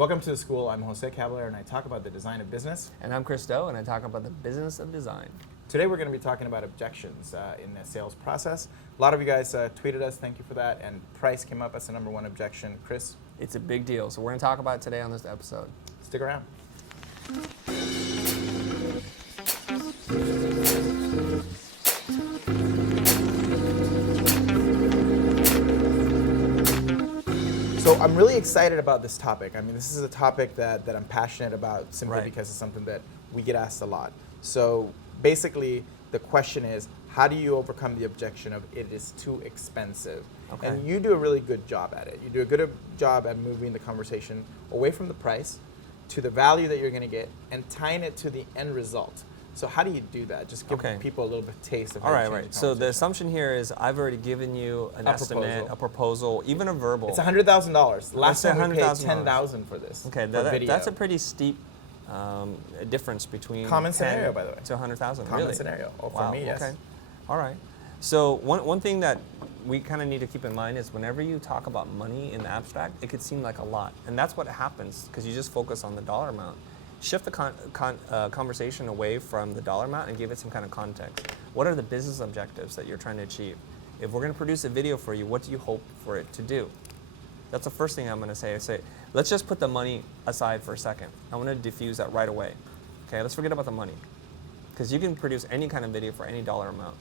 Welcome to the school. I'm Jose Caballer, and I talk about the design of business. And I'm Chris Do, and I talk about the business of design. Today we're going to be talking about objections in the sales process. A lot of you guys tweeted us, thank you for that, and price came up as the #1 objection. Chris? It's a big deal, so we're going to talk about it today on this episode. Stick around. So I'm really excited about this topic. I mean, this is a topic that I'm passionate about simply because it's something that we get asked a lot. So basically, the question is, how do you overcome the objection of it is too expensive? Okay. And you do a really good job at it. You do a good job at moving the conversation away from the price to the value that you're going to get and tying it to the end result. So how do you do that? Just give people a little bit of taste of how All right. So the assumption here is I've already given you an estimate, a proposal, even a verbal. It's $100,000. Last time we paid $100,000 $10,000 for this. Okay, that's a pretty steep difference between common scenario, by the way, to 100,000. Common really? scenario. Oh, wow. For me, yes. Okay. All right. So one thing that we kind of need to keep in mind is whenever you talk about money in the abstract, it could seem like a lot, and that's what happens because you just focus on the dollar amount. Shift the conversation away from the dollar amount and give it some kind of context. What are the business objectives that you're trying to achieve? If we're going to produce a video for you, what do you hope for it to do? That's the first thing I'm going to say. I say, let's just put the money aside for a second. I want to diffuse that right away. Okay, let's forget about the money. Because you can produce any kind of video for any dollar amount.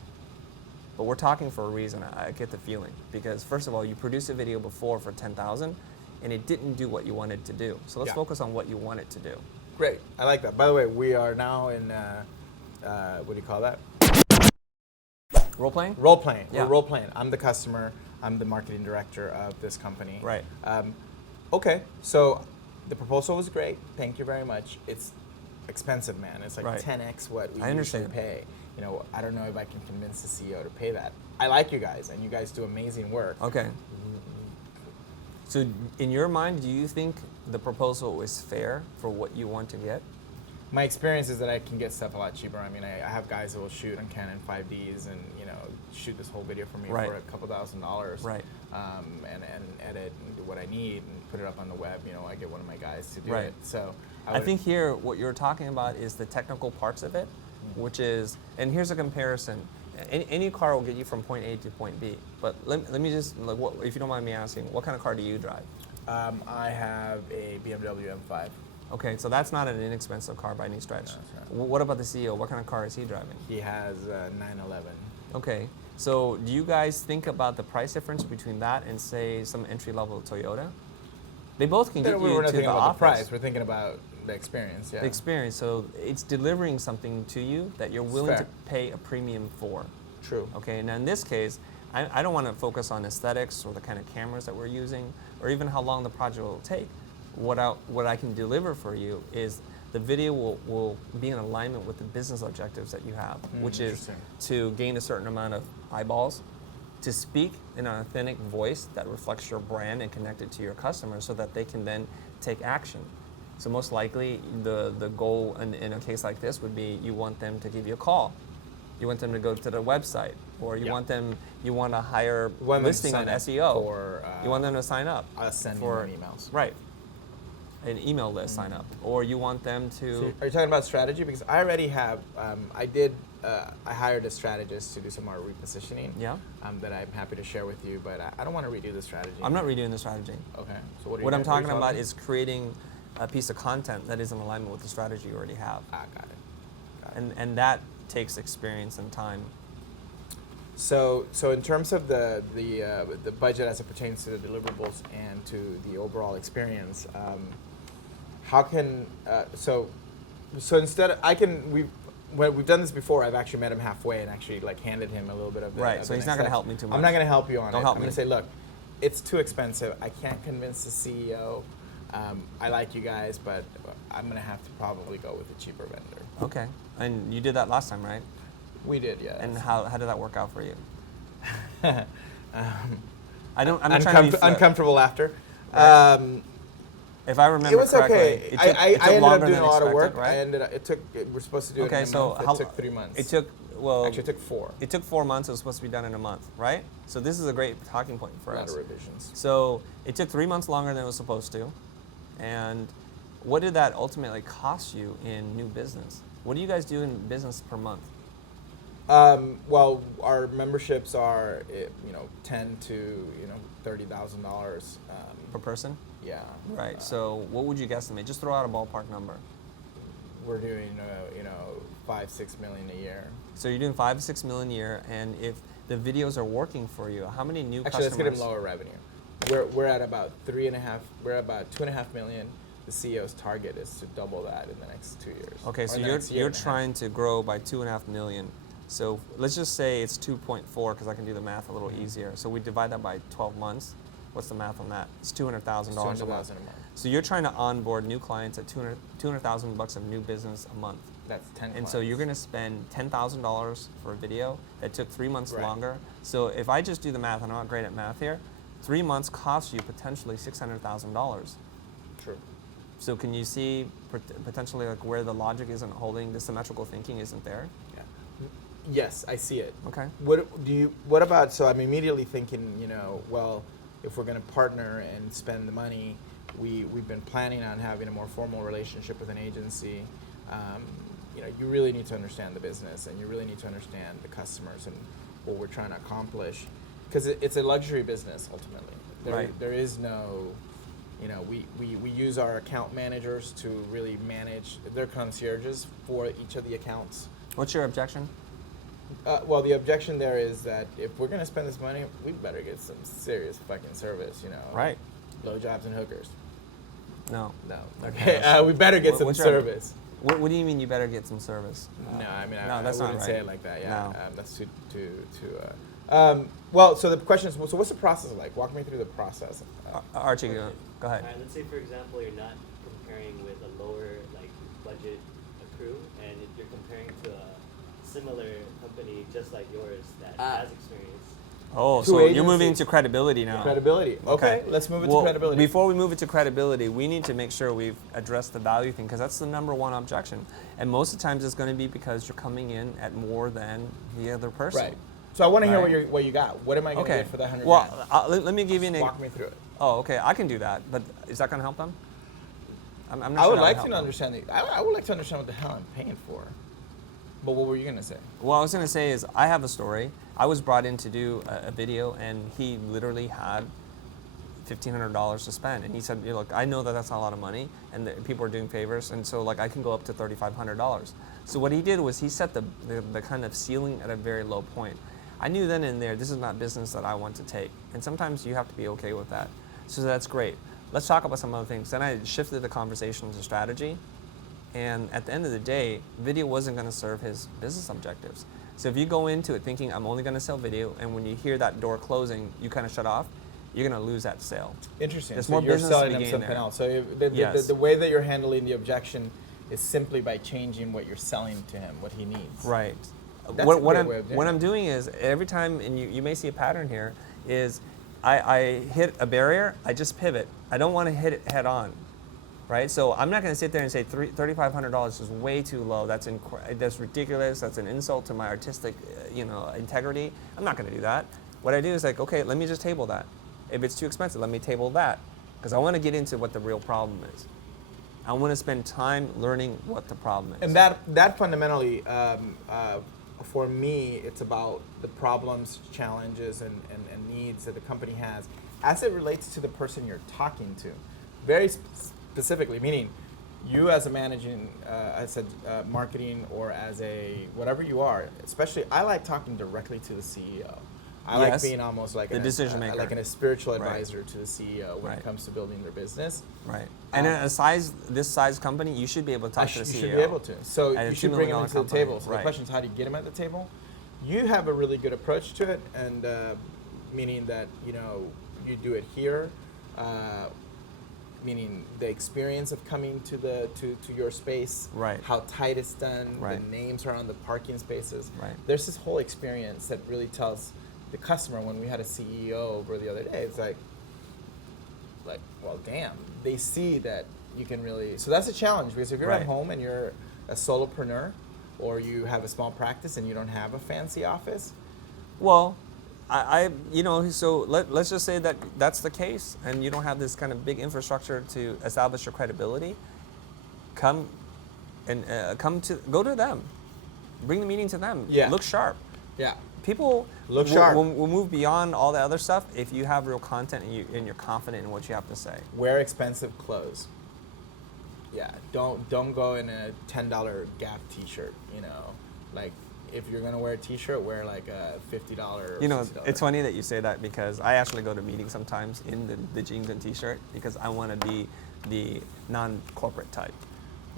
But we're talking for a reason, I get the feeling. Because first of all, you produced a video before for $10,000 and it didn't do what you wanted to do. So let's focus on what you want it to do. Great, I like that. By the way, we are now in, what do you call that? Role-playing? Role-playing, yeah. We're role-playing. I'm the customer, I'm the marketing director of this company. Right. Okay, so the proposal was great, thank you very much. It's expensive, man. It's like 10x what we usually pay. You know, I don't know if I can convince the CEO to pay that. I like you guys, and you guys do amazing work. Okay. So in your mind, do you think the proposal is fair for what you want to get? My experience is that I can get stuff a lot cheaper. I mean, I have guys who will shoot on Canon 5Ds and, you know, shoot this whole video for me for a couple $1,000s. Right. And edit and do what I need and put it up on the web. You know, I get one of my guys to do it. So I think here what you're talking about is the technical parts of it, which is, and here's a comparison. Any car will get you from point A to point B. But let me just, like, if you don't mind me asking, what kind of car do you drive? I have a BMW M5. Okay, so that's not an inexpensive car by any stretch. No, what about the CEO? What kind of car is he driving? He has a 911. Okay, so do you guys think about the price difference between that and, say, some entry-level Toyota? They both can get you to the office. We're not thinking about the price. We're thinking about the experience, The experience. So it's delivering something to you that you're willing to pay a premium for. True. Okay, now in this case, I don't want to focus on aesthetics or the kind of cameras that we're using or even how long the project will take. What I can deliver for you is the video will be in alignment with the business objectives that you have, which is to gain a certain amount of eyeballs, to speak in an authentic voice that reflects your brand and connect it to your customers so that they can then take action. So most likely the goal in a case like this would be you want them to give you a call. You want them to go to the website, or you want a higher listing on SEO. Or, you want them to sign up. Sending them emails. Right. An email list sign up. Or you want them to... So are you talking about strategy? Because I already have, I hired a strategist to do some more repositioning. Yeah. That I'm happy to share with you, but I don't want to redo the strategy. I'm not redoing the strategy. Okay. So what are you What I'm talking about is creating a piece of content that is in alignment with the strategy you already have. Got it. And that takes experience and time. So in terms of the budget as it pertains to the deliverables and to the overall experience, how can so instead when we've done this before, I've actually met him halfway and actually like handed him a little bit of the Right. So he's not going to help me too much. I'm not going to help you on it. Don't help I'm me. going to say, look, it's too expensive. I can't convince the CEO. I like you guys, but I'm going to have to probably go with a cheaper vendor. Okay. And you did that last time, right? We did, yeah. And how did that work out for you? I'm not trying to be uncomfortable laughter. Right. If I remember it was correctly, okay. it I ended up doing a lot of work. Right? We're supposed to do it in a month. It took 3 months. Actually, it took 4. It took 4 months. It was supposed to be done in a month, right? So this is a great talking point for us. A lot of revisions. So it took 3 months longer than it was supposed to. And what did that ultimately cost you in new business? What do you guys do in business per month? Well, our memberships are, $10,000 to $30,000 Per person? Yeah. Right. So what would you guesstimate? Just throw out a ballpark number. We're doing 5-6 million a year. So you're doing 5 to 6 million a year, and if the videos are working for you, how many new Actually, customers? let's get them lower revenue. We're at about 3.5. We're at about 2.5 million. The CEO's target is to double that in the next 2 years. Okay, so you're trying to grow by 2.5 million. So let's just say it's 2.4 because I can do the math a little easier. So we divide that by 12 months. What's the math on that? It's $200,000 a month. So you're trying to onboard new clients at $200,000 of new business a month. That's 10 And clients. so you're going to spend $10,000 for a video that took 3 months Right. longer. So if I just do the math, I'm not great at math here, 3 months costs you potentially $600,000. True. So can you see potentially like where the logic isn't holding, the symmetrical thinking isn't there? Yeah. Yes, I see it. Okay. What about, so I'm immediately thinking, well, if we're going to partner and spend the money, we've been planning on having a more formal relationship with an agency. You really need to understand the business, and you really need to understand the customers and what we're trying to accomplish, because it's a luxury business ultimately. Right. There is no, we use our account managers to really manage their concierges for each of the accounts. What's your objection? Well, the objection there is that if we're going to spend this money, we better get some serious fucking service, Right. Blowjobs and hookers. No. No. Okay. We better get some What's your- service. What do you mean you better get some service? No, I mean, no, I that's wouldn't not say right. it like that. Yeah, No. that's too. Well, so the question is, so what's the process like? Walk me through the process. Archie, go ahead. All right, let's say for example you're not comparing with a lower budget crew, and if you're comparing to a similar company just like yours that has experience. Oh, Two so you're agencies. moving to credibility now. Credibility. Okay, let's move it Well, to credibility. Before we move it to credibility, we need to make sure we've addressed the value thing, because that's the number one objection. And most of the times it's going to be because you're coming in at more than the other person. Right. So I want to hear Right. what you got. What am I going to Okay. get for that $100,000? Well, let me give you an Walk me through it. Oh, okay. I can do that, but is that going to help them? I'm not I sure would that like help to them. understand. I would like to understand what the hell I'm paying for. But what were you going to say? What I was going to say is I have a story. I was brought in to do a video, and he literally had $1,500 to spend. And he said, look, I know that that's not a lot of money, and that people are doing favors, and so I can go up to $3,500. So what he did was he set the kind of ceiling at a very low point. I knew then and there, this is not business that I want to take. And sometimes you have to be okay with that. So that's great. Let's talk about some other things. Then I shifted the conversation to strategy. And at the end of the day, video wasn't going to serve his business objectives. So if you go into it thinking, I'm only going to sell video, and when you hear that door closing, you kind of shut off, you're going to lose that sale. Interesting. There's so more you're business to selling be them gained something there. else. So Yes. the way that you're handling the objection is simply by changing what you're selling to him, what he needs. Right. That's a What great I'm way of doing what it. I'm doing is every time, and you may see a pattern here, is I hit a barrier, I just pivot. I don't want to hit it head on, right? So I'm not going to sit there and say $3,500 is way too low. That's ridiculous. That's an insult to my artistic, integrity. I'm not going to do that. What I do is okay, let me just table that. If it's too expensive, let me table that, because I want to get into what the real problem is. I want to spend time learning what the problem is. And that fundamentally, for me, it's about the problems, challenges, and needs that the company has as it relates to the person you're talking to. Very specifically, meaning you as a managing, marketing, or as a whatever you are, especially I like talking directly to the CEO. I like Yes. being almost like The decision maker. like a spiritual Right. advisor to the CEO when Right. it comes to building their business. Right. And in this size company, you should be able to talk to the You CEO. should be able to. So At a you $2 should bring million them to the company. table. So Right. the question is, how do you get them at the table? You have a really good approach to it, and meaning that you do it here, meaning the experience of coming to your space, Right. how tight it's done, Right. the names are on the parking spaces. Right. There's this whole experience that really tells the customer. When we had a CEO over the other day, it's like, well, damn, they see that you can really. So that's a challenge, because if you're Right. at home and you're a solopreneur, or you have a small practice and you don't have a fancy office, Well, So let's just say that that's the case, and you don't have this kind of big infrastructure to establish your credibility. Go to them, bring the meeting to them. Yeah. Look sharp. Yeah. People Look sharp. will move beyond all the other stuff if you have real content and you're confident in what you have to say. Wear expensive clothes. Yeah. Don't go in a $10 Gap T-shirt. Like if you're gonna wear a T-shirt, wear like a $50 or $60. It's funny that you say that because I actually go to meetings sometimes in the jeans and T-shirt because I want to be the non-corporate type.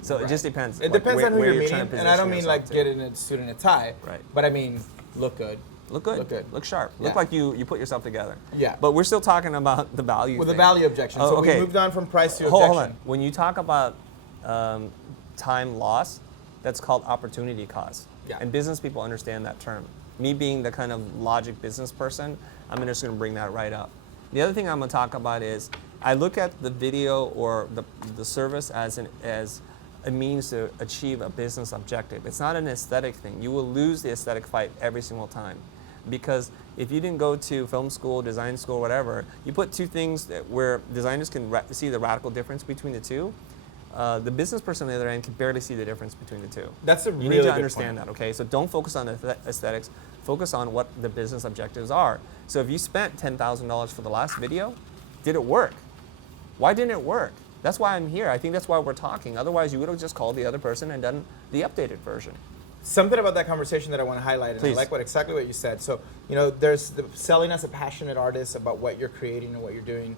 So Right. it just depends. It depends on who you're meeting, trying to and I don't position mean like yourself get in a suit and a tie. Right. But I mean look good. Look good. Look good. Look sharp. Yeah. Look like you put yourself together. Yeah. But we're still talking about the value. With the thing. value objection. So okay. we moved on from price to Hold objection. on. When you talk about time loss, that's called opportunity cost. Yeah. And business people understand that term. Me being the kind of logic business person, I'm just going to bring that right up. The other thing I'm going to talk about is I look at the video or the service as a means to achieve a business objective. It's not an aesthetic thing. You will lose the aesthetic fight every single time. Because if you didn't go to film school, design school, whatever, you put two things where designers can see the radical difference between the two. The business person on the other end can barely see the difference between the two. That's a You really need to good understand point. that, okay? So don't focus on the aesthetics. Focus on what the business objectives are. So if you spent $10,000 for the last video, did it work? Why didn't it work? That's why I'm here. I think that's why we're talking. Otherwise, you would have just called the other person and done the updated version. Something about that conversation that I want to highlight, and Please. I like exactly what you said. So, there's the selling as a passionate artist about what you're creating and what you're doing.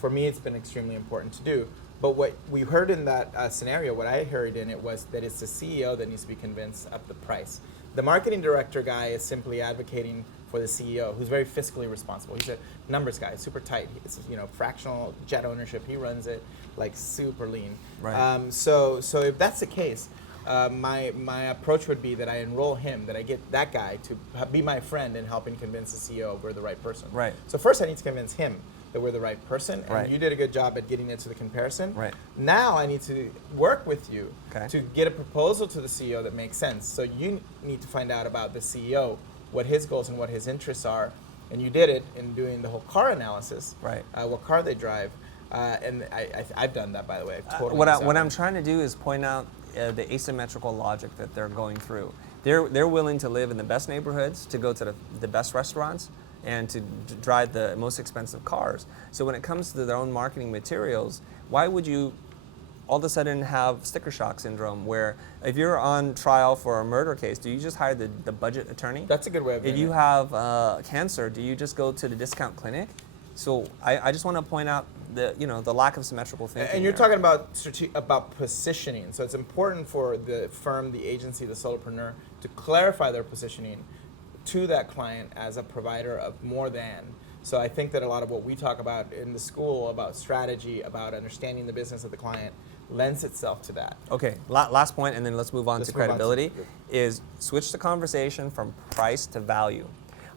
For me, it's been extremely important to do. But what we heard in that scenario, what I heard in it was that it's the CEO that needs to be convinced of the price. The marketing director guy is simply advocating for the CEO, who's very fiscally responsible. He's a numbers guy, super tight. It's fractional jet ownership. He runs it like super lean. Right. So if that's the case, my approach would be that I enroll him, that I get that guy to be my friend in helping convince the CEO we're the right person. Right. So first I need to convince him that we're the right person, and Right. you did a good job at getting it to the comparison. Right. Now I need to work with you Okay. to get a proposal to the CEO that makes sense. So you need to find out about the CEO, what his goals and what his interests are, and you did it in doing the whole car analysis. Right. What car they drive, and I've done that, by the way. I've totally What I'm trying to do is point out the asymmetrical logic that they're going through. They're willing to live in the best neighborhoods, to go to the best restaurants, and to drive the most expensive cars. So when it comes to their own marketing materials, why would you all of a sudden have sticker shock syndrome where if you're on trial for a murder case, do you just hire the budget attorney? That's a good way of doing If you it. have cancer, do you just go to the discount clinic? So I just want to point out the lack of symmetrical thinking. And you're there. talking about positioning. So it's important for the firm, the agency, the solopreneur to clarify their positioning to that client as a provider of more than. So I think that a lot of what we talk about in the school about strategy, about understanding the business of the client, lends itself to that. Okay, last point, and then let's move on Let's to move on to- credibility, is switch the conversation from price to value.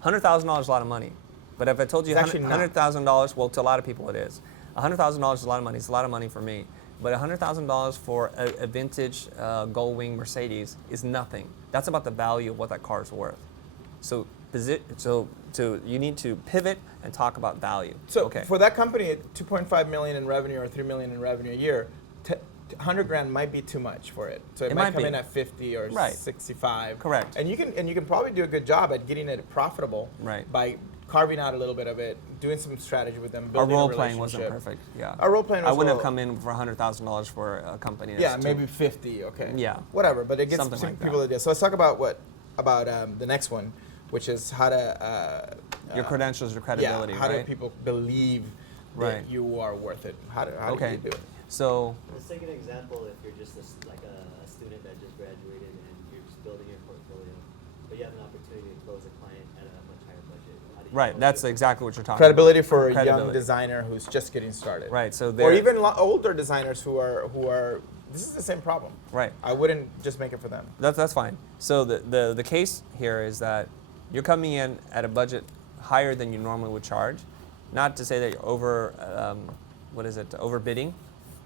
$100,000 is a lot of money. But if I told you It's actually not. $100,000, well, to a lot of people it is. $100,000 is a lot of money. It's a lot of money for me. But $100,000 for a vintage Gullwing Mercedes is nothing. That's about the value of what that car is worth. So you need to pivot and talk about value. So okay. for that company, at 2.5 million in revenue or 3 million in revenue a year, 100 grand might be too much for it. So it might come be. in at 50 or Right. 65. Correct. And you can probably do a good job at getting it profitable Right. by carving out a little bit of it, doing some strategy with them, Our building role a playing wasn't relationship. perfect. Yeah. Our role playing was I wouldn't a have little- come in for $100,000 for a company. Yeah, that's maybe 50. Okay. Yeah. Whatever, but it gets Something like people that. ideas. So let's talk about the next one, which is how to your credentials, your credibility, yeah, how right? do people believe that Right. you are worth it? How do Okay. you do it? So Let's take an example. If you're just a student that just graduated and you're just building your portfolio, but you have an opportunity to close a client at a much higher budget. How do you right, close that's it? exactly what you're talking Credibility for a young Credibility. designer who's just getting started. Right, so or they're- even older designers who are. This is the same problem. Right. I wouldn't just make it for them. That's fine. So the case here is that you're coming in at a budget higher than you normally would charge. Not to say that you're overbidding,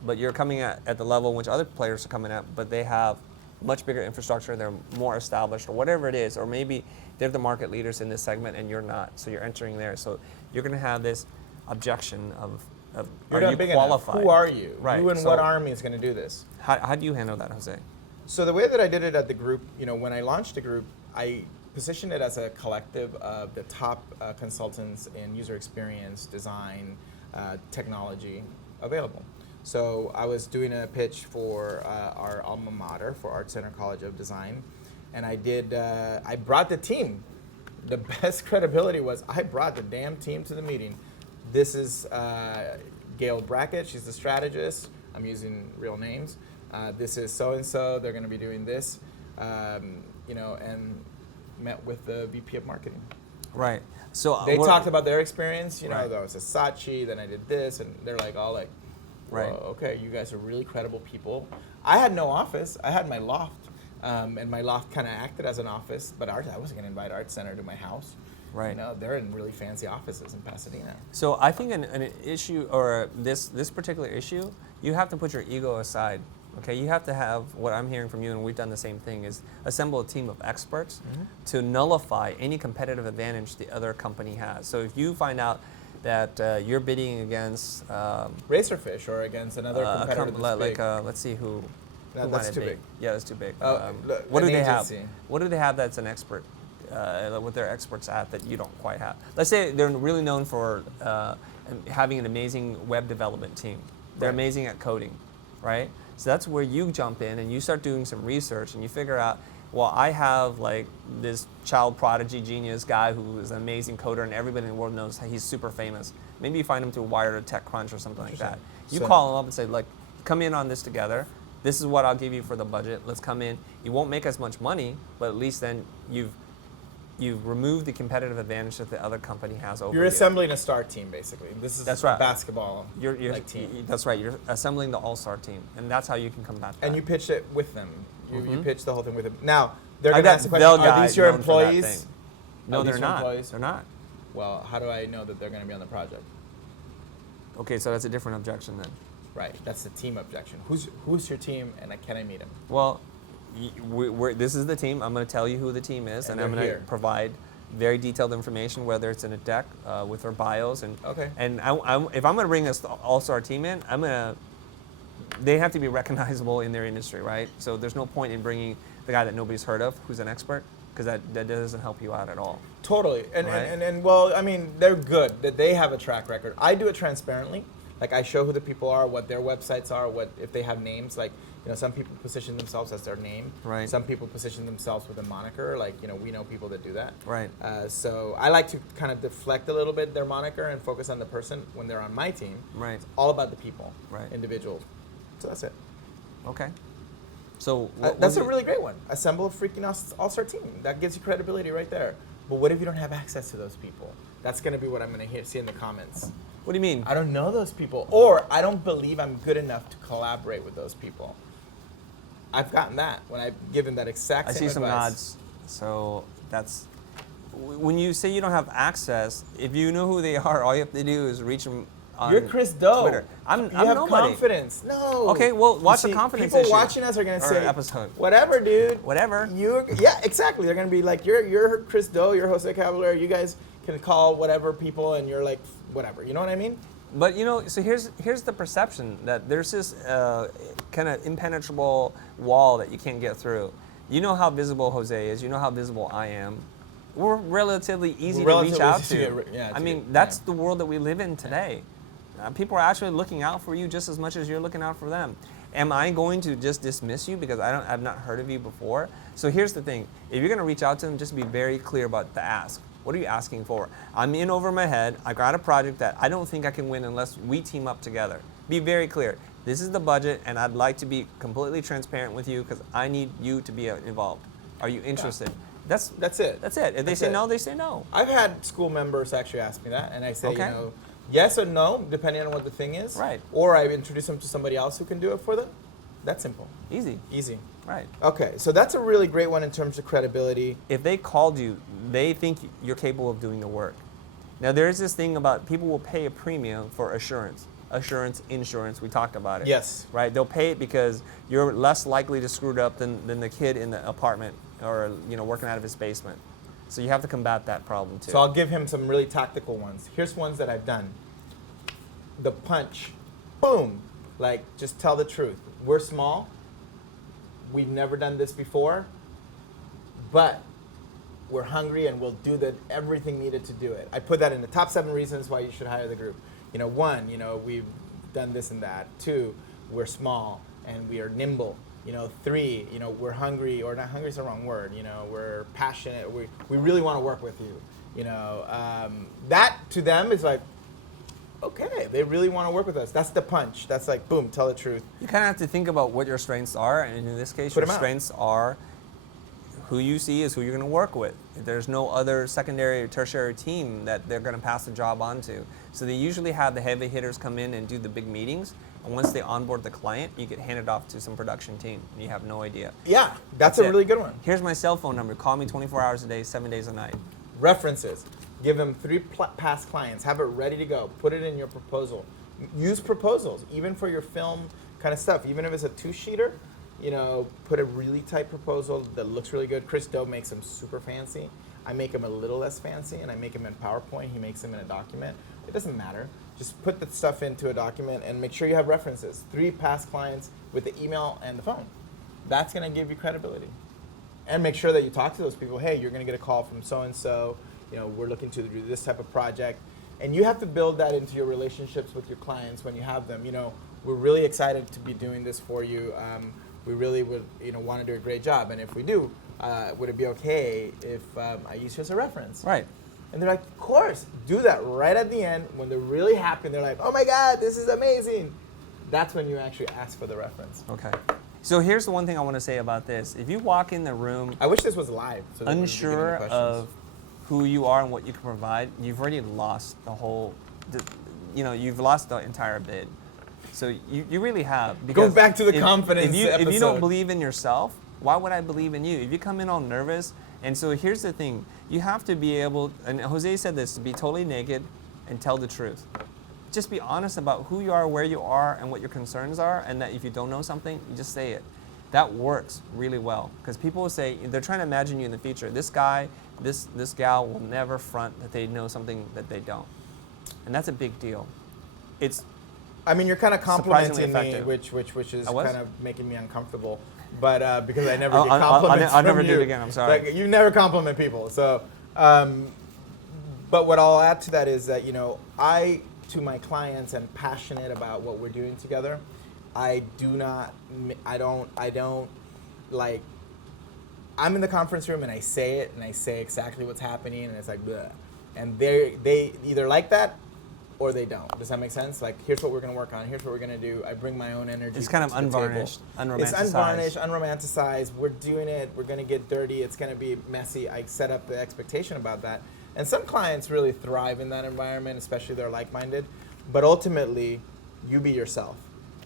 but you're coming at the level in which other players are coming at, but they have much bigger infrastructure, they're more established, or whatever it is, or maybe they're the market leaders in this segment and you're not. So you're entering there. So you're going to have this objection of You're are not you big enough. qualified? Who are you? Right. Who and So what army is going to do this? How do you handle that, Jose? So the way that I did it at the group, when I launched the group, I positioned it as a collective of the top consultants in user experience, design, technology available. So I was doing a pitch for our alma mater, for Art Center College of Design, and I brought the team. The best credibility was I brought the damn team to the meeting. This is Gail Brackett, she's the strategist. I'm using real names. This is so-and-so, they're gonna be doing this, and met with the VP of marketing. Right. So They talked about their experience, Right. there was a Saatchi, then I did this, and they're like all like, Right. "Whoa, okay, you guys are really credible people." I had no office, I had my loft, and my loft kind of acted as an office, but I wasn't gonna invite Art Center to my house. Right. They're in really fancy offices in Pasadena. So I think an issue, or this particular issue, you have to put your ego aside. Okay, you have to have, what I'm hearing from you, and we've done the same thing, is assemble a team of experts to nullify any competitive advantage the other company has. So if you find out that you're bidding against Razorfish or against another competitor that's big. let's see who That's might it too be? big. Yeah, that's too big. Look, what do an they have? agency. What do they have that's an expert? What they're experts at that you don't quite have. Let's say they're really known for having an amazing web development team. They're Right. amazing at coding, right? So that's where you jump in and you start doing some research and you figure out, well, I have like this child prodigy genius guy who is an amazing coder and everybody in the world knows he's super famous. Maybe you find him through Wired or TechCrunch or something like that. You So- call him up and say, like, come in on this together. This is what I'll give you for the budget. Let's come in. You won't make as much money, but at least then you've removed the competitive advantage that the other company has over You're you. assembling a star team, basically. This is That's a right. basketball You're, team. That's right. You're assembling the all-star team, and that's how you can combat that. And you pitch it with them. You pitch the whole thing with them. Now, they're I going to got ask the question, Bell are guy these your known for that employees? thing. No, Are they're these your not. employees? They're not. Well, how do I know that they're going to be on the project? Okay, so that's a different objection then. Right, that's the team objection. Who's your team, and can I meet him? Well, this is the team. I'm going to tell you who the team is, And and I'm they're going to here. provide very detailed information, whether it's in a deck with their bios. And Okay. And if I'm going to bring this all-star team in, they have to be recognizable in their industry, right? So there's no point in bringing the guy that nobody's heard of, who's an expert, because that doesn't help you out at all. Totally. And, Right. and well, I mean, they're good. That they have a track record. I do it transparently. Like, I show who the people are, what their websites are, what if they have names. Like, some people position themselves as their name. Right. Some people position themselves with a moniker. Like, we know people that do that. Right. So I like to kind of deflect a little bit their moniker and focus on the person when they're on my team. Right. It's all about the people. Right. Individuals. So that's it. Okay. So That's a really great one. Assemble a freaking all-star team. That gives you credibility right there. But what if you don't have access to those people? That's going to be what I'm going to see in the comments. What do you mean? I don't know those people, or I don't believe I'm good enough to collaborate with those people. I've gotten that when I've given that exact I same see some advice. nods. So that's when you say you don't have access. If you know who they are, all you have to do is reach them on You're Chris Do. Twitter. I'm You I'm have nobody. confidence. No. Okay, well, You watch the see, confidence People issue. watching us are going to Or say, episode. whatever, dude. Whatever. Yeah, exactly. They're going to be like, you're Chris Do, you're Jose Caballer. You guys can call whatever people, and you're like, whatever. You know what I mean? But so here's the perception that there's this kind of impenetrable wall that you can't get through. You know how visible Jose is. You know how visible I am. We're relatively easy to reach out to. I mean, that's the world that we live in today. People are actually looking out for you just as much as you're looking out for them. Am I going to just dismiss you because I've not heard of you before? So here's the thing. If you're going to reach out to them, just be very clear about the ask. What are you asking for? I'm in over my head. I got a project that I don't think I can win unless we team up together. Be very clear. This is the budget, and I'd like to be completely transparent with you because I need you to be involved. Are you interested? That's it. That's it. If they say no, they say no. I've had school members actually ask me that, and I say, Okay. yes or no, depending on what the thing is. Right. Or I introduce them to somebody else who can do it for them. That's simple. Easy. Easy. Right. Okay, so that's a really great one in terms of credibility. If they called you, they think you're capable of doing the work. Now, there's this thing about people will pay a premium for assurance. Insurance, we talked about it. Yes. Right? They'll pay it because you're less likely to screw it up than the kid in the apartment or working out of his basement. So you have to combat that problem too. So I'll give him some really tactical ones. Here's ones that I've done. The punch, boom, like just tell the truth. We're small. We've never done this before, but we're hungry and we'll do everything needed to do it. I put that in the top 7 reasons why you should hire the group. 1, we've done this and that. 2, we're small and we are nimble. 3, we're hungry, or not hungry is the wrong word. We're passionate. We really want to work with you. That to them is like, okay, they really want to work with us. That's the punch. That's like, boom, tell the truth. You kind of have to think about what your strengths are, and in this case, Put your 'em out. strengths are who you see is who you're going to work with. There's no other secondary or tertiary team that they're going to pass the job on to. So they usually have the heavy hitters come in and do the big meetings, and once they onboard the client, you get handed off to some production team, and you have no idea. Yeah, that's That's a it. really good one. Here's my cell phone number. Call me 24 hours a day, 7 days a night. References. Give them 3 past clients. Have it ready to go. Put it in your proposal. Use proposals, even for your film kind of stuff. Even if it's a 2-sheeter, put a really tight proposal that looks really good. Chris Do makes them super fancy. I make them a little less fancy, and I make them in PowerPoint. He makes them in a document. It doesn't matter. Just put the stuff into a document and make sure you have references. 3 past clients with the email and the phone. That's going to give you credibility. And make sure that you talk to those people. Hey, you're going to get a call from so-and-so. We're looking to do this type of project. And you have to build that into your relationships with your clients when you have them. We're really excited to be doing this for you. We really would, want to do a great job. And if we do, would it be okay if I use you as a reference? Right. And they're like, of course. Do that right at the end when they're really happy. They're like, oh my God, this is amazing. That's when you actually ask for the reference. Okay. So here's the one thing I want to say about this. If you walk in the room I wish this was live. So that we could begin the unsure questions. of who you are and what you can provide, you've already lost you've lost the entire bid. So you really have. Go back to the confidence if you episode. don't believe in yourself, why would I believe in you? If you come in all nervous, and so here's the thing, you have to be able, and Jose said this, to be totally naked and tell the truth. Just be honest about who you are, where you are, and what your concerns are, and that if you don't know something, you just say it. That works really well, because people will say, they're trying to imagine you in the future. This guy, this gal will never front that they know something that they don't. And that's a big deal. It's You're kind of surprisingly complimenting me, effective. which is I was? kind of making me uncomfortable. But because I never I'll- get I'll- compliments I'll from never you. do it again, I'm sorry. Like, you never compliment people. So, but what I'll add to that is that to my clients, am passionate about what we're doing together. I don't like. I'm in the conference room and I say it and I say exactly what's happening and it's like, bleh. And they either like that or they don't. Does that make sense? Like, here's what we're going to work on. Here's what we're going to do. I bring my own energy. It's kind of to the unvarnished, table. unromanticized. It's unvarnished, unromanticized. We're doing it. We're going to get dirty. It's going to be messy. I set up the expectation about that. And some clients really thrive in that environment, especially if they're like-minded. But ultimately, you be yourself.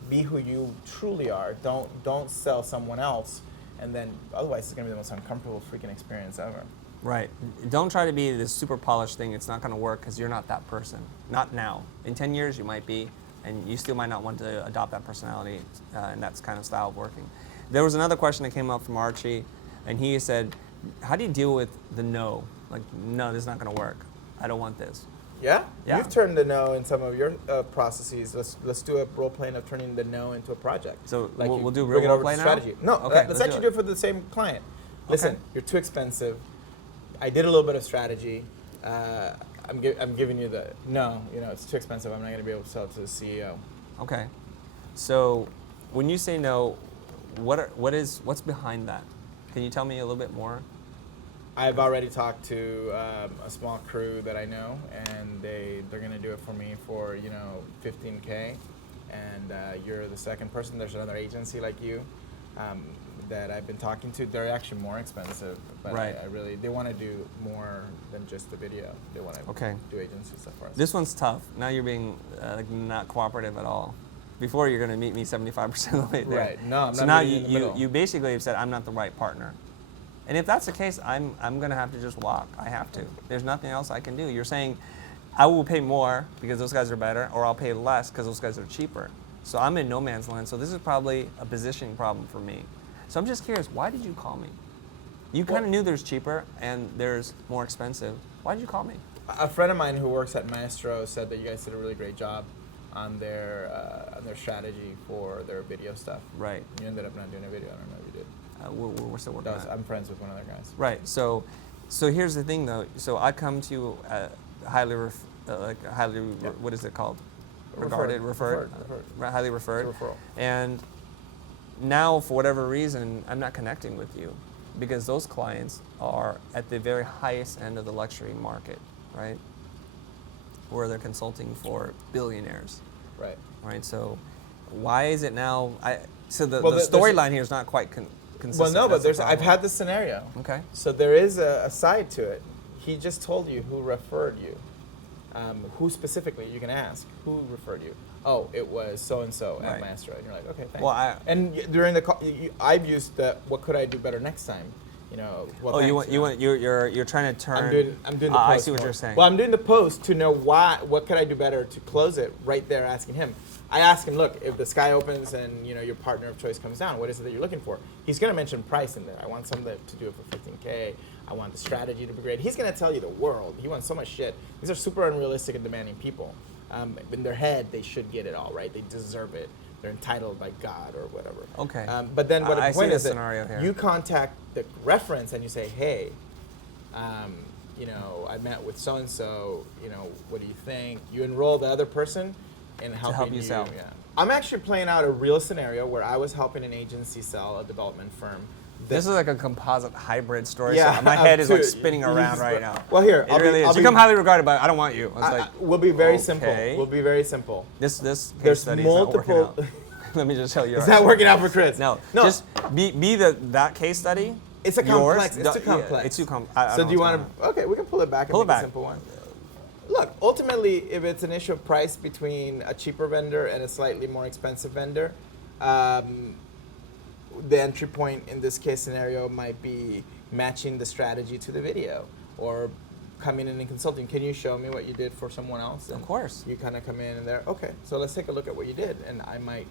Be who you truly are. Don't sell someone else. And then otherwise, it's going to be the most uncomfortable freaking experience ever. Right. Don't try to be this super polished thing. It's not going to work because you're not that person. Not now. In 10 years, you might be, and you still might not want to adopt that personality and that's kind of style of working. There was another question that came up from Archie, and he said, how do you deal with the no? Like, no, this is not going to work. I don't want this. Yeah? Yeah. You've turned the no in some of your processes. Let's do a role playing of turning the no into a project. So Like we'll you do bring real it over role play to now? strategy. No, Okay, let's actually do it for the same client. Listen, Okay. you're too expensive. I did a little bit of strategy. I'm giving you the no. It's too expensive. I'm not going to be able to sell it to the CEO. Okay. So when you say no, what's behind that? Can you tell me a little bit more? I've already talked to a small crew that I know, and they're going to do it for me for $15K. And you're the second person. There's another agency like you that I've been talking to. They're actually more expensive, but Right. they want to do more than just the video. They want to Okay. do agency stuff for us. This one's tough. Now you're being not cooperative at all. Before you're going to meet me 75% of the way there. Right. No, I'm so not now meeting you in the middle. you basically have said I'm not the right partner. And if that's the case, I'm going to have to just walk. I have to. There's nothing else I can do. You're saying I will pay more because those guys are better, or I'll pay less because those guys are cheaper. So I'm in no man's land. So this is probably a positioning problem for me. So I'm just curious, why did you call me? You kind of knew there's cheaper and there's more expensive. Why did you call me? A friend of mine who works at Maestro said that you guys did a really great job on their strategy for their video stuff. Right. You ended up not doing a video. I don't know if you did. We're still working on it. I'm friends with one of their guys. Right. So here's the thing, though. So I come to you highly, what is it called? Regarded, referred. Highly referred. It's a referral. And now, for whatever reason, I'm not connecting with you because those clients are at the very highest end of the luxury market, right? Where they're consulting for billionaires. Right. Right. So why is it now? The Well, storyline here is not quite consistent. Well, no, but That's the I've problem. had this scenario. Okay. So there is a side to it. He just told you who referred you. Who specifically? You can ask who referred you. Oh, it was so and so at Right. Maestro, and you're like, okay, thanks. Well, during the call, I've used the what could I do better next time? You know. Well, Oh, thanks, you're trying to turn. I'm doing the post. I see what more. you're saying. Well, I'm doing the post to know what could I do better to close it right there, asking him. I ask him, look, if the sky opens and your partner of choice comes down, what is it that you're looking for? He's going to mention price in there. I want something to do it for $15K. I want the strategy to be great. He's going to tell you the world. He wants so much shit. These are super unrealistic and demanding people. In their head, they should get it all, right? They deserve it. They're entitled by God or whatever. Okay. But then what I the point see is the that scenario here. you contact the reference and you say, hey, I met with so-and-so, what do you think? You enroll the other person in helping help you sell. Yeah. I'm actually playing out a real scenario where I was helping an agency sell a development firm. This is like a composite hybrid story. Yeah, So my head is like dude, spinning you around just- right now. Well, here, It I'll really be- is. I'll You be- come highly regarded, but I don't want you. It's like, we'll be very simple. okay. We'll be very simple. This case There's study is not working multiple. out. Let me just tell you. It's not working out for Chris. No, no. just be that case study. It's a yours, complex. It's too yeah, complex. it's too complex. So do you want to? Okay, we can pull it back. Pull and it make back. A simple one. Look, ultimately, if it's an issue of price between a cheaper vendor and a slightly more expensive vendor, the entry point in this case scenario might be matching the strategy to the video or coming in and consulting. Can you show me what you did for someone else? And Of course. You kind of come in and they're, okay, so let's take a look at what you did. And I might,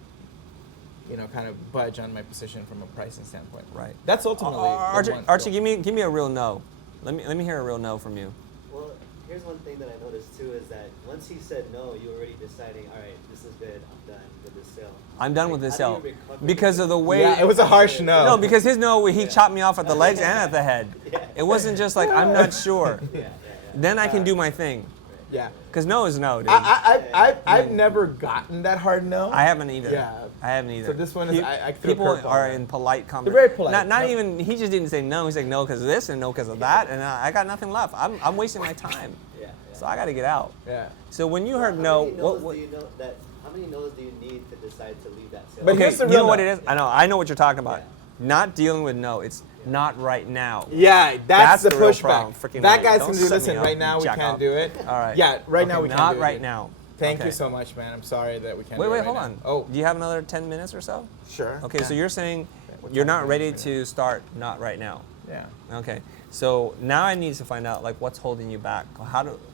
kind of budge on my position from a pricing standpoint. Right. That's ultimately the Archie, one. give me a real no. Let me hear a real no from you. Well, here's one thing that I noticed too is that once he said no, you were already deciding, all right, this is good, I'm done with this sale. I'm done with Like, this how sale do you recover because of the way. Yeah, it was a harsh no. No, because his no, he chopped me off at the legs and at the head. Yeah. It wasn't just like I'm not sure. Yeah. Then I can do my thing. Yeah. Because no is no, dude. I've never gotten that hard no. I haven't either. Yeah. I haven't either. So this one is, Pe- I threw a people curveball are there. in polite conversation. They're very polite. Not Yep. even. He just didn't say no. He said no because of this and no because of that, and I got nothing left. I'm wasting my time. Yeah. So I got to get out. Yeah. So when you heard How no, many what? no's do you know that? How many no's do you need to decide to leave that sale? But Okay, here's the you know real what no. it is. I know what you're talking about. Yeah. Not dealing with no. It's not right now. Yeah, that's the real pushback. problem. Freaking That wait. guy's Don't gonna do, set me listen, up, right now you we jack can't off. do it. All right. Yeah, right Okay, now we can't not do it. right now. Thank Okay. you so much, man. I'm sorry that we can't Wait, do it right hold now. on. Oh, Do you have another 10 minutes or so? sure. Okay, Yeah. so you're saying What you're time not is it? ready to start not right now. Yeah. Okay, so now I need to find out like what's holding you back.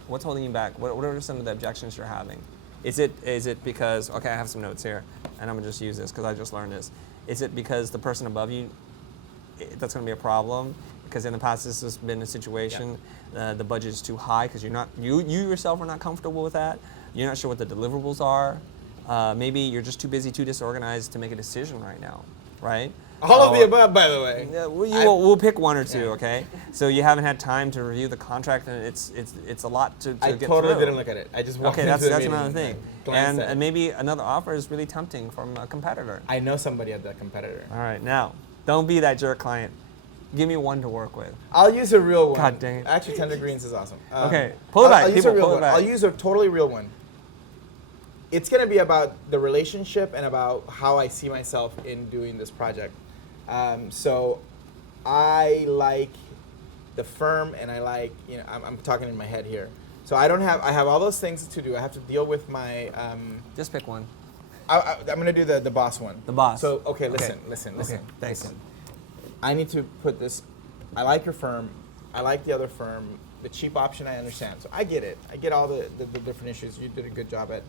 What's holding you back? What are some of the objections you're having? Is it because I have some notes here, and I'm gonna just use this because I just learned this. Is it because the person above you, that's gonna be a problem? Because in the past this has been a situation, the budget is too high because you yourself are not comfortable with that. You're not sure what the deliverables are. Maybe you're just too busy, too disorganized to make a decision right now, right? All of the Or- above, by the way. Yeah, we'll pick one or two, okay? So you haven't had time to review the contract, and it's a lot to I get totally through. didn't look at it. I just walked Okay, into that's the meeting another thing. glanced at it. And maybe another offer is really tempting from a competitor. I know somebody at that competitor. All right, now don't be that jerk client. Give me one to work with. I'll use a real one. God dang it. Actually, Tender Greens is awesome. Okay, pull it back, I'll use people, a real pull it one. back. I'll use a totally real one. It's going to be about the relationship and about how I see myself in doing this project. So I like the firm, and I like, I'm talking in my head here. So I have all those things to do. I have to deal with my, Just pick one. I'm going to do the boss one. The boss. So, okay, Okay. listen. Okay, thanks. Listen. I need to put this, I like your firm, I like the other firm, the cheap option I understand. So I get it. I get all the different issues. You did a good job at,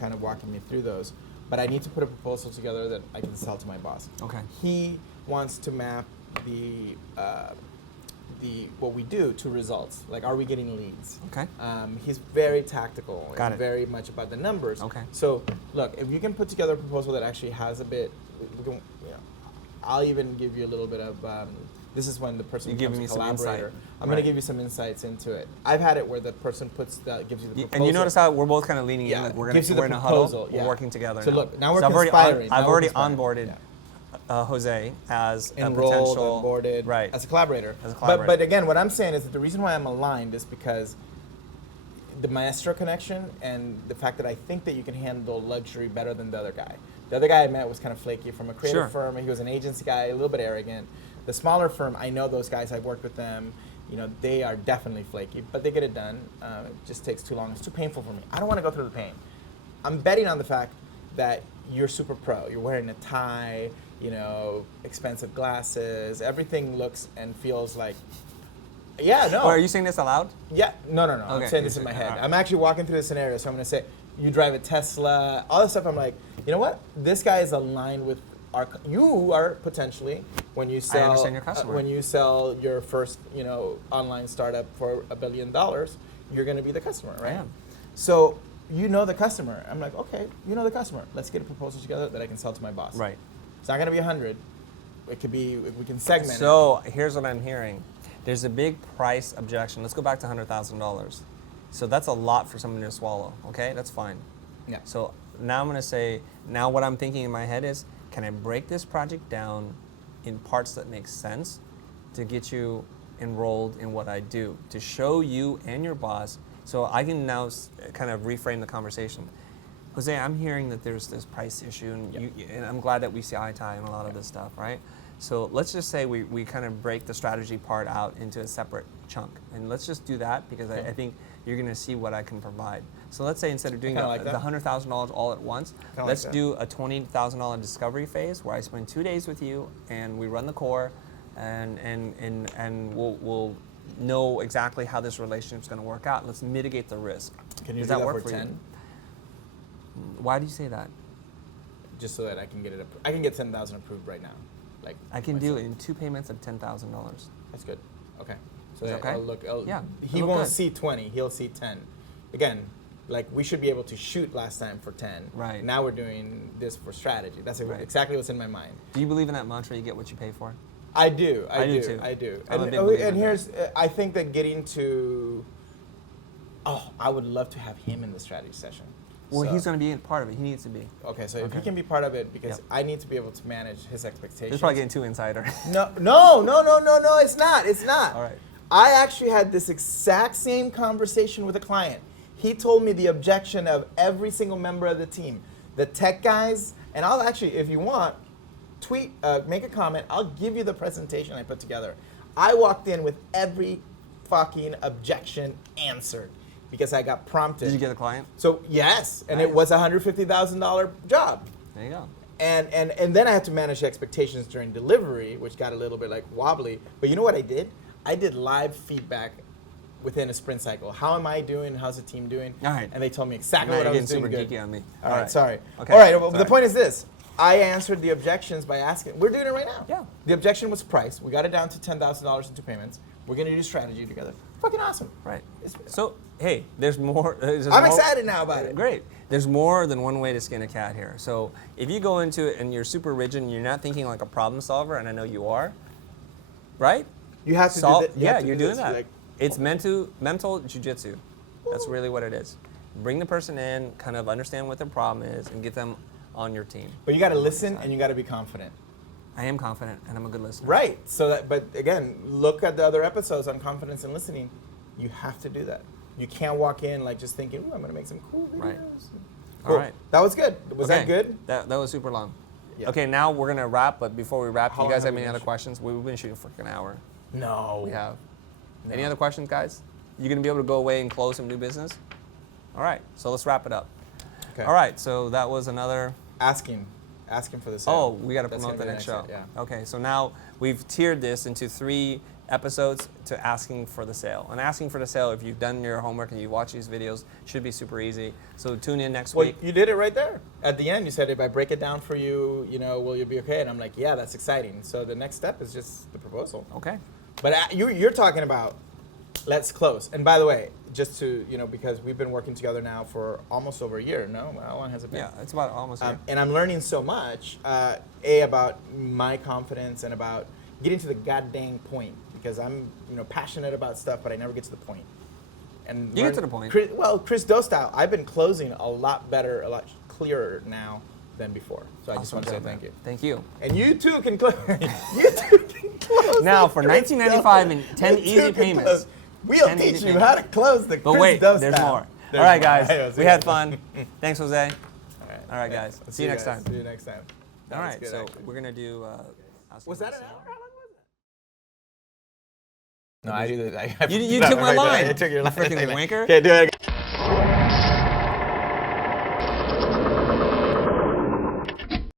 kind of walking me through those. But I need to put a proposal together that I can sell to my boss. Okay. He wants to map what we do to results. Like, are we getting leads? Okay. He's very tactical Got and it. very much about the numbers. Okay. So look, if you can put together a proposal that actually has a bit, we can, I'll even give you a little bit of. This is when the person You're becomes giving a me some collaborator. insight. I'm going to Right. give you some insights into it. I've had it where the person gives you the proposal. And you notice how we're both kind of leaning Yeah, in, like we're gives you we're the in a huddle, proposal, we're yeah. working together. So look, now we're I've conspiring. I've Now we're already conspiring. onboarded Jose as Enrolled, a potential onboarded, right. as a collaborator. As a collaborator. But again, what I'm saying is that the reason why I'm aligned is because the maestro connection and the fact that I think that you can handle luxury better than the other guy. The other guy I met was kind of flaky from a creative Sure. firm. He was an agency guy, a little bit arrogant. The smaller firm, I know those guys. I've worked with them. They are definitely flaky, but they get it done. It just takes too long. It's too painful for me. I don't want to go through the pain. I'm betting on the fact that you're super pro. You're wearing a tie, expensive glasses. Everything looks and feels like, yeah, no. Or are you saying this aloud? Yeah, no. Okay. I'm saying this in my head. Alright. I'm actually walking through the scenario, so I'm going to say, you drive a Tesla, all this stuff. I'm like, you know what? This guy is aligned with you are potentially, when you sell, understand your customer. when you sell your first, online startup for $1 billion, you're going to be the customer, right? I am. So you know the customer. I'm like, okay, you know the customer. Let's get a proposal together that I can sell to my boss. Right. It's not going to be 100. It could be, we can segment it. So here's what I'm hearing. There's a big price objection. Let's go back to $100,000. So that's a lot for someone to swallow, okay? That's fine. Yeah. So now I'm going to say, now what I'm thinking in my head is, can I break this project down in parts that make sense to get you enrolled in what I do, to show you and your boss, so I can now kind of reframe the conversation. Jose, I'm hearing that there's this price issue, and, and I'm glad that we see eye to eye on a lot of this stuff, right? So let's just say we kind of break the strategy part out into a separate chunk, and let's just do that because I think you're going to see what I can provide. So let's say instead of doing the $100,000 all at once, let's do a $20,000 discovery phase where I spend 2 days with you and we run the core, and we'll know exactly how this relationship's going to work out. Let's mitigate the risk. Can you Does do that that work for for 10? you? Why do you say that? Just so that I can get it approved. I can get 10,000 approved right now. Like I can do it in 2 payments of $10,000. That's good. Okay. So Is that okay? I'll look. Yeah, He it'll won't look good. see 20. He'll see 10. Again, like we should be able to shoot last time for 10. Right. Now we're doing this for strategy. That's Right. exactly what's in my mind. Do you believe in that mantra, you get what you pay for? I do. I do too. I do. I'm a And, big believer and in here's, I think that getting to, I would love to have him in the strategy session. Well, So- he's going to be a part of it. He needs to be. Okay, so if he Okay. can be part of it, because Yep. I need to be able to manage his expectations. This is probably getting too insider. No, it's not. It's not. All right. I actually had this exact same conversation with a client. He told me the objection of every single member of the team, the tech guys, and I'll actually, if you want, tweet, make a comment. I'll give you the presentation I put together. I walked in with every fucking objection answered because I got prompted. Did you get a client? So yes, and Nice. it was a $150,000 job. There you go. And then I had to manage expectations during delivery, which got a little bit like wobbly. But you know what I did? I did live feedback within a sprint cycle. How am I doing? How's the team doing? All right. And they told me exactly Now what you're I was getting doing super good. geeky on me. All right, sorry. Okay. All right, well, Sorry. the point is this. I answered the objections by asking. We're doing it right now. Yeah. The objection was price. We got it down to $10,000 in 2 payments. We're going to do strategy together. Fucking awesome. Right. It's- So, hey, there's more. I'm excited now about it. Great. There's more than one way to skin a cat here. So if you go into it and you're super rigid and you're not thinking like a problem solver, and I know you are, right? You have to Solve, do that. yeah, you're doing this. that. Like, It's mental jujitsu. That's really what it is. Bring the person in, kind of understand what their problem is, and get them on your team. but you got to listen and you got to be confident. I am confident, and I'm a good listener. Right. So that, but again, look at the other episodes on confidence and listening. You have to do that. You can't walk in like just thinking, "Ooh, I'm gonna make some cool videos." Right. Cool. All right. That was good. Was Okay. that good? That was super long. Yeah. Okay, now we're gonna wrap. But before we wrap, How do you long guys have have we any been other shooting? questions? We've been shooting for an hour. No. We have. No. Any other questions, guys? You gonna be able to go away and close some new business? All right. So let's wrap it up. Okay. All right. So that was another. Asking for the sale. Oh, we got to That's promote the gonna be next show. Yeah. Okay. So now we've tiered this into 3 episodes to asking for the sale. And asking for the sale, if you've done your homework and you watch these videos, should be super easy. So tune in next Well, week. you did it right there. At the end, you said, if I break it down for you, will you be okay? And I'm like, yeah, that's exciting. So the next step is just the proposal. Okay. But you're talking about let's close. And by the way, just to, because we've been working together now for almost over a year, no? How long has it been? Yeah, it's about almost a year. And I'm learning so much, about my confidence and about getting to the goddamn point, because I'm, passionate about stuff, but I never get to the point. And You get to the point. Chris Do style, I've been closing a lot better, a lot clearer now than before. So I just Awesome want to say job, thank man. you. Thank you. And you too can close. You too can close. Now, the for Chris $19.95 Do. and 10 You easy too can payments. close. We'll 10 teach easy you payments. how to close the But Chris wait, Do there's style. more. There's All right, more. guys. All right, We had fun. Thanks, Jose. All All right, guys. I'll See you next guys. time. See you next time. That All was right, good, so actually. we're going to do... Was that an Sale. hour? How long was it? No, I do that. You took my line. I took your You line. freaking wanker. Okay, do it again.